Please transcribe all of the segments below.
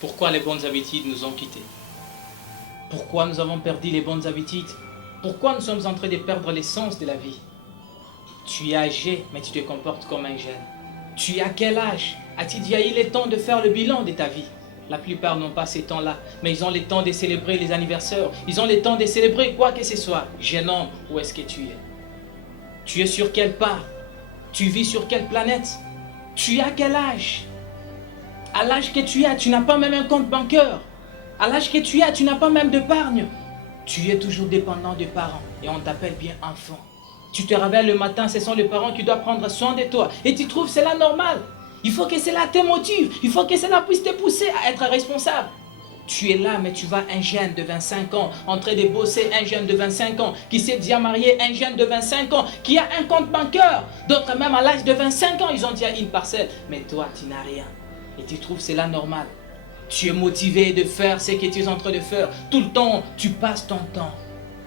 Pourquoi les bonnes habitudes nous ont quittés? Pourquoi nous avons perdu les bonnes habitudes? Pourquoi nous sommes en train de perdre l'essence de la vie? Tu es âgé, mais tu te comportes comme un jeune. Tu es à quel âge? As-tu déjà eu le temps de faire le bilan de ta vie? La plupart n'ont pas ces temps-là, mais ils ont le temps de célébrer les anniversaires. Ils ont le temps de célébrer quoi que ce soit. Jeune homme, où est-ce que tu es? Tu es sur quelle part? Tu vis sur quelle planète? Tu es à quel âge? À l'âge que tu as, tu n'as pas même un compte bancaire. À l'âge que tu as, tu n'as pas même d'épargne. Tu es toujours dépendant des parents et on t'appelle bien enfant. Tu te réveilles le matin, ce sont les parents qui doivent prendre soin de toi. Et tu trouves cela normal. Il faut que cela te motive. Il faut que cela puisse te pousser à être responsable. Tu es là, mais tu vois un jeune de 25 ans en train de bosser, un jeune de 25 ans qui s'est déjà marié, un jeune de 25 ans qui a un compte bancaire. D'autres même à l'âge de 25 ans, ils ont déjà une parcelle. Mais toi, tu n'as rien. Et tu trouves cela normal. Tu es motivé de faire ce que tu es en train de faire. Tout le temps, tu passes ton temps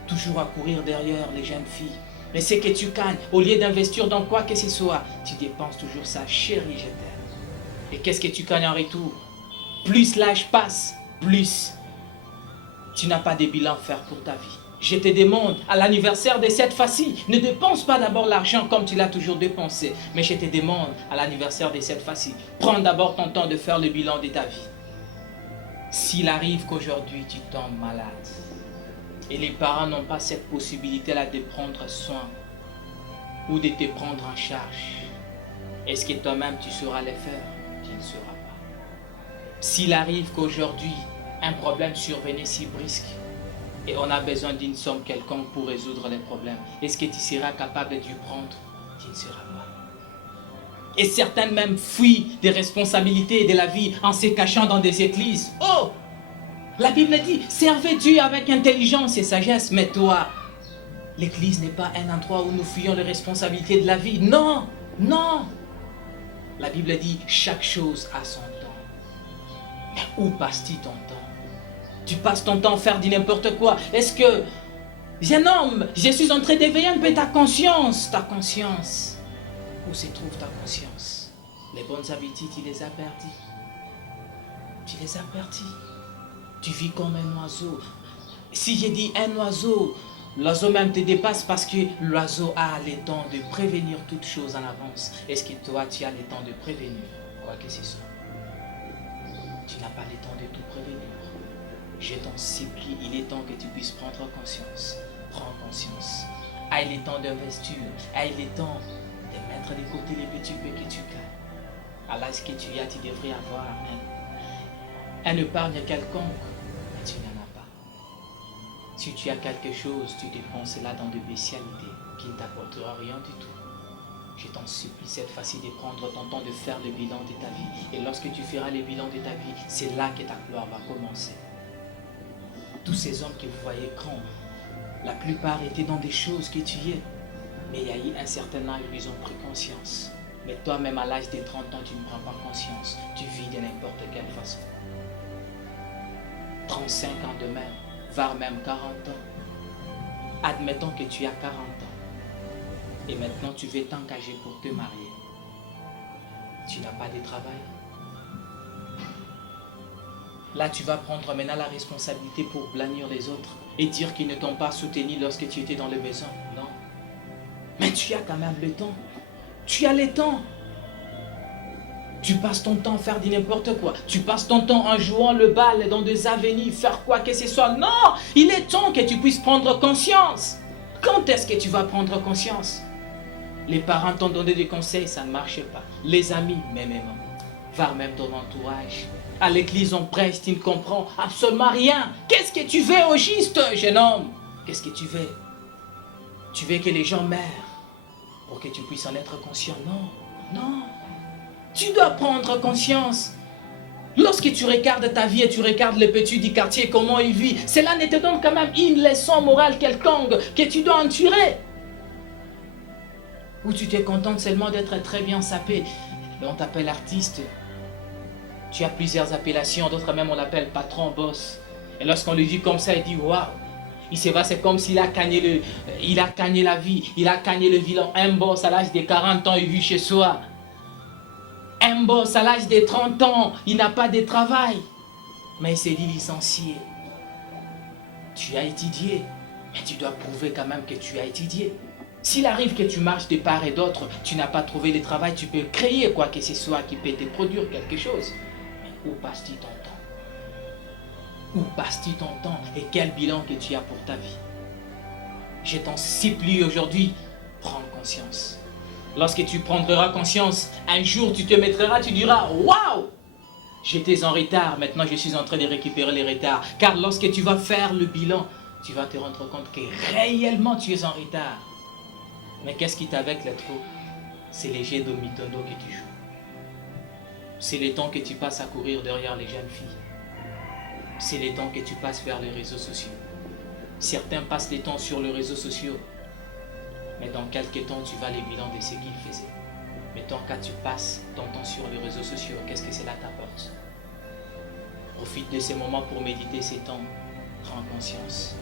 toujours à courir derrière les jeunes filles. Mais ce que tu gagnes, au lieu d'investir dans quoi que ce soit, tu dépenses toujours ça. Chérie, je t'aime. Et qu'est-ce que tu gagnes en retour? Plus l'âge passe, plus tu n'as pas de bilan à faire pour ta vie. Je te demande, à l'anniversaire de cette fois-ci, ne dépense pas d'abord l'argent comme tu l'as toujours dépensé. Mais je te demande, à l'anniversaire de cette fois-ci, prends d'abord ton temps de faire le bilan de ta vie. S'il arrive qu'aujourd'hui tu tombes malade, et les parents n'ont pas cette possibilité-là de prendre soin, ou de te prendre en charge, est-ce que toi-même tu sauras le faire? Tu ne sauras pas. S'il arrive qu'aujourd'hui, un problème survenait si brusque, et on a besoin d'une somme quelconque pour résoudre les problèmes, est-ce que tu seras capable de prendre? Tu ne seras pas. Et certaines même fuient des responsabilités de la vie en se cachant dans des églises. Oh! La Bible dit, servez Dieu avec intelligence et sagesse, mais toi, l'église n'est pas un endroit où nous fuyons les responsabilités de la vie. Non, non. La Bible dit, chaque chose a son temps. Mais où passes-tu ton temps? Tu passes ton temps à faire du n'importe quoi. Est-ce que, jeune homme, je suis en train d'éveiller un peu ta conscience, Où se trouve ta conscience? Les bonnes habitudes, tu les as perdues. Tu les as perdues. Tu vis comme un oiseau. Si j'ai dit un oiseau, l'oiseau même te dépasse parce que l'oiseau a le temps de prévenir toutes choses en avance. Est-ce que toi, tu as le temps de prévenir? Quoi que ce soit. Tu n'as pas le temps de tout prévenir. Je t'en supplie, il est temps que tu puisses prendre conscience. Prends conscience. Aie le temps d'investir. Aie le temps de mettre de côté les petits peu que tu gagnes. À l'âge que tu as, tu devrais avoir un épargne quelconque. Tu n'en as pas. Si tu as quelque chose, tu dépenses cela dans des bestialités qui ne t'apportera rien du tout. Je t'en supplie cette fois-ci de prendre ton temps de faire le bilan de ta vie. Et lorsque tu feras le bilan de ta vie, c'est là que ta gloire va commencer. Tous ces hommes que vous voyez grands, la plupart étaient dans des choses que tu es. Mais il y a eu un certain âge où ils ont pris conscience. Mais toi-même à l'âge de 30 ans, tu ne prends pas conscience. Tu vis de n'importe quelle façon. 35 ans demain, voire même 40 ans. Admettons que tu as 40 ans. Et maintenant tu veux t'engager pour te marier. Tu n'as pas de travail. Là tu vas prendre maintenant la responsabilité pour blâmer les autres et dire qu'ils ne t'ont pas soutenu lorsque tu étais dans le besoin. Non. Mais tu as quand même le temps. Tu as le temps. Tu passes ton temps à faire du n'importe quoi. Tu passes ton temps en jouant le bal dans des avenues, faire quoi que ce soit. Non, il est temps que tu puisses prendre conscience. Quand est-ce que tu vas prendre conscience? Les parents t'ont donné des conseils, ça ne marche pas. Les amis, même, voire même ton entourage. À l'église, on prêche, tu ne comprends absolument rien. Qu'est-ce que tu veux au juste, jeune homme? Qu'est-ce que tu veux? Tu veux que les gens meurent pour que tu puisses en être conscient? Non, non. Tu dois prendre conscience. Lorsque tu regardes ta vie et tu regardes les petits du quartier, comment ils vivent, cela ne te donne quand même une leçon morale quelconque que tu dois en tirer. Ou tu te contentes seulement d'être très bien sapé. Et on t'appelle artiste. Tu as plusieurs appellations, d'autres même on l'appelle patron, boss. Et lorsqu'on lui dit comme ça, il dit waouh. Il se va, c'est comme s'il a gagné la vie, il a gagné le vilain. Un boss à l'âge de 40 ans, il vit chez soi. Un boss à l'âge de 30 ans, il n'a pas de travail. mais c'est dit licencié. Tu as étudié, mais tu dois prouver quand même que tu as étudié. S'il arrive que tu marches de part et d'autre, tu n'as pas trouvé de travail, tu peux créer quoi que ce soit qui peut te produire quelque chose. Mais où passes-tu ton temps? Où passes-tu ton temps et quel bilan que tu as pour ta vie? Je t'en supplie aujourd'hui, prends conscience. Lorsque tu prendras conscience, un jour tu te mettras, tu diras, waouh! J'étais en retard, maintenant je suis en train de récupérer les retards. Car lorsque tu vas faire le bilan, tu vas te rendre compte que réellement tu es en retard. Mais qu'est-ce qui t'avec le trou? C'est les jeux de Nintendo que tu joues. C'est le temps que tu passes à courir derrière les jeunes filles. C'est le temps que tu passes vers les réseaux sociaux. Certains passent le temps sur les réseaux sociaux. Mais dans quelques temps, tu vas les bilans de ce qu'ils faisaient. Mais tant que tu passes ton temps sur les réseaux sociaux, qu'est-ce que cela t'apporte? Profite de ces moments pour méditer ces temps. Prends conscience.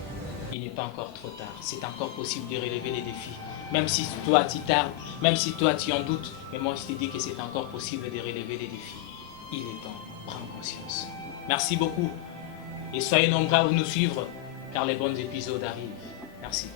Il n'est pas encore trop tard. C'est encore possible de relever les défis. Même si toi tu tardes, même si toi tu en doutes, mais moi je te dis que c'est encore possible de relever les défis. Il est temps. Prends conscience. Merci beaucoup. Et soyez nombreux à nous suivre, car les bons épisodes arrivent. Merci.